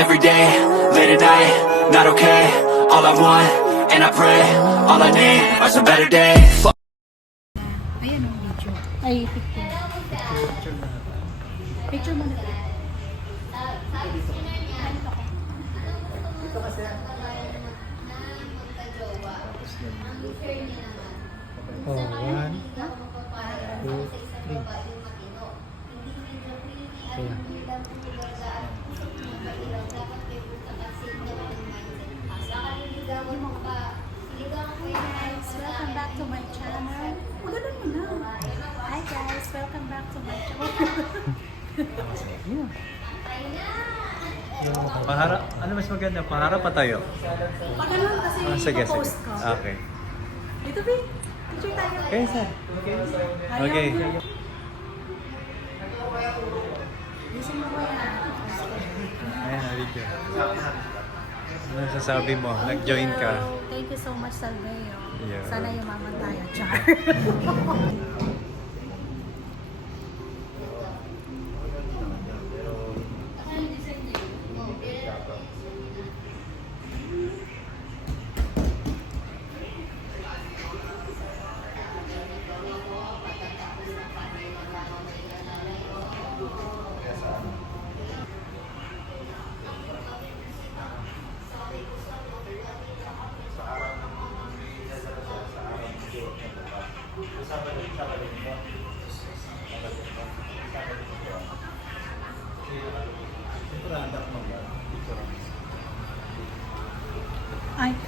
every day, late at night, not okay. All I want, and I pray, all I need are some better days. Ayan ang video. Ay, picture. Picture mo na. Oh, 1, 2, 3. Kaya. Guys, welcome back to my channel. Magalan mo na. Hi guys, welcome back to my channel. Paharap, ano mas maganda? Paharap pa tayo? Pagalan kasi Sige, sige. post ko. Okay. Dito, Bi. Picture tayo. Okay, sir. Ayaw Okay. mo. Listen mo ko yan. Ayan na video. Ano sasabi mo? Nag-join ka. Thank you so much, Salveo. Yeah. Sana yumaman tayo, Char.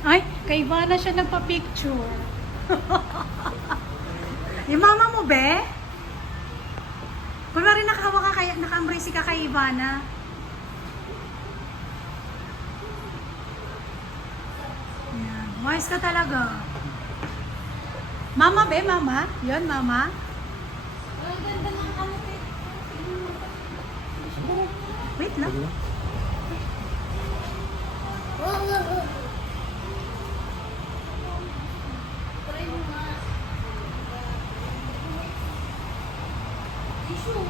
Ay, kay Ivana siya nagpa-picture. Yung mama mo, be? Kunwari naka-embrace ka kay Ivana. Yan, wise ka talaga. Mama, be, mama? Yun, mama? Ang ganda ng ano, wait lang. Try mo nga. Issue.